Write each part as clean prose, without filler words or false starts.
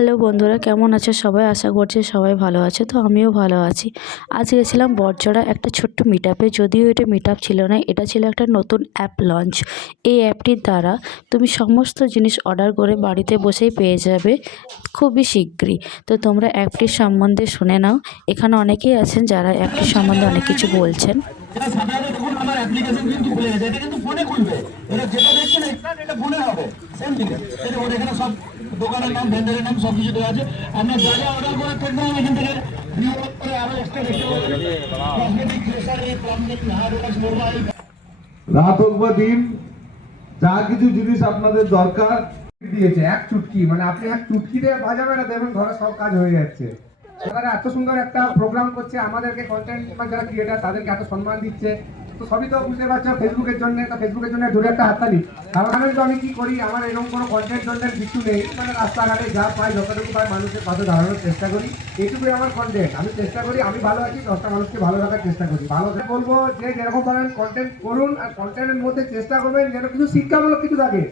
Hello বন্ধুরা, কেমন আছে সবাই? আশা করছি সবাই ভালো আছে। তো আমিও ভালো আছি। আজ গেছিলাম বড়জোড়া একটা ছোট্ট মিট আপে। যদিও এটা মিট আপ ছিল না, এটা ছিল একটা নতুন অ্যাপ লঞ্চ। এই অ্যাপটির দ্বারা তুমি সমস্ত জিনিস অর্ডার করে বাড়িতে বসেই পেয়ে যাবে খুবই শীঘ্রই। তো তোমরা অ্যাপটির সম্বন্ধে শুনে নাও। এখানে অনেকেই আছেন যারা অ্যাপটির সম্বন্ধে অনেক কিছু বলছেন। দোকানের নাম, ভেন্ডারের নাম, সব কিছু দেওয়া আছে। আপনার যা যা অর্ডার করে থাকবেন এখান থেকে করে আরো এক্সট্রা দেখতে পাবেন। Cosmetic, grocery, plumbing, hardware, mobile, রাত হোক বা দিন, যা কিছু জিনিস আপনাদের দরকার দিয়েছে এক চুটকি। মানে আপনি এক চুটকিতে বাজাবেন না, দেখবেন ঘরে সব কাজ হয়ে যাচ্ছে। এবারে এত সুন্দর একটা প্রোগ্রাম করছে, আমাদেরকে কন্টেন্ট যারা ক্রিয়েটার তাদেরকে এত সম্মান দিচ্ছে। তো সবই তো বুঝতে পারছো ফেসবুকের জন্য। তো ফেসবুকের জন্য জোরে একটা হাততালি। কারণ আমি তো আমি কি করি, আমার এরকম কোনো কন্টেন্ট টন্টেন্ট কিছু নেই। মানে রাস্তাঘাটে যা পাই, যতটুকু পাই মানুষের পাশে দাঁড়ানোর চেষ্টা করি। এইটুকুই আমার কন্টেন্ট। আমি চেষ্টা করি আমি ভালো আছি, 10টা মানুষকে ভালো রাখার চেষ্টা করি। ভালো বলবো যে যেরকম পারেন কন্টেন্ট করুন, আর কন্টেন্টের মধ্যে চেষ্টা করবেন যেন কিছু শিক্ষামূলক কিছু থাকে।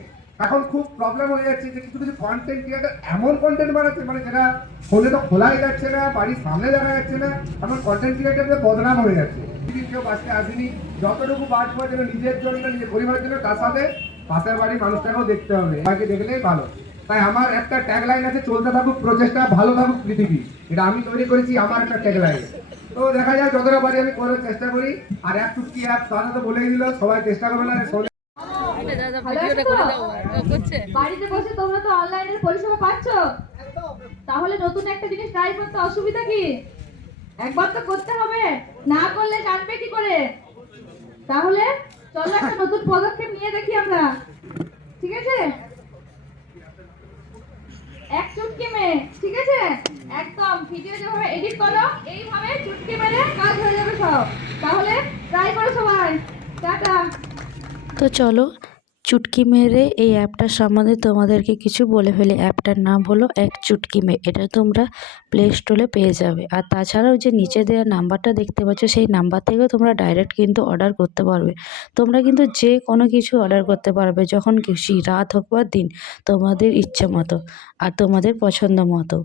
এখন খুব প্রবলেম হয়ে যাচ্ছে যে কিছু কিছু কন্টেন্ট ক্রিয়েটার এমন কন্টেন্ট বানাচ্ছে, মানে যেটা ফোনে তো খোলাই যাচ্ছে না, বাড়ির সামনে দেখা যাচ্ছে না, এমন কন্টেন্ট ক্রিয়েটারদের বদনাম হয়ে যাচ্ছে। কেউ বাঁচতে আসেনি, যতটুকু বাঁচবো যেন নিজের জন্য, নিজের পরিবারের জন্য, তার সাথে পাশের বাড়ির মানুষটাকেও দেখতে হবে, তাকে দেখলেই ভালো। তাই আমার একটা ট্যাগলাইন আছে, চলতে থাকুক প্রচেষ্টা, ভালো থাকুক পৃথিবী। এটা আমি তৈরি করেছি, আমার একটা ট্যাগলাইন। তো দেখা যায় যতটা পারি আমি করার চেষ্টা করি। আর এক টুকি অ্যাপ তারা তো বলেই দিল, সবাই চেষ্টা করবে না। বাড়িতে বসে তোমরা তো অনলাইনের পরিষেবা পাচ্ছ, তাহলে নতুন একটা জিনিস ট্রাই করতে অসুবিধা কি? একবার তো করতে হবে, না করলে জানবে কি করে? তাহলে চলো একটা নতুন পদক্ষেপ নিয়ে দেখি আমরা, ঠিক আছে? এক চুটকি মেরে, ঠিক আছে? একদম ভিডিও যেভাবে এডিট করো এইভাবে চুটকি মেরে কাজ হয়ে যাবে সব। তাহলে ট্রাই করো সবাই। টাটা। তো চলো, চুটকি মেরে এই অ্যাপটার সম্বন্ধে তোমাদেরকে কিছু বলে ফেলি। অ্যাপটার নাম হলো এক চুটকি মেয়ে। এটা তোমরা প্লে স্টোরে পেয়ে যাবে। আর তাছাড়াও যে নিচে দেওয়া নাম্বারটা দেখতে পাচ্ছ, সেই নাম্বার থেকেও তোমরা ডাইরেক্ট কিন্তু অর্ডার করতে পারবে। তোমরা কিন্তু যে কোনো কিছু অর্ডার করতে পারবে, যখন খুশি, রাত হোক বা দিন, তোমাদের ইচ্ছে মতো আর তোমাদের পছন্দ মতো।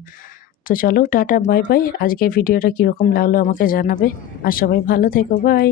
তো চলো, টাটা, বাই বাই। আজকে ভিডিওটা কীরকম লাগলো আমাকে জানাবে। আর সবাই ভালো থেকো, বাই।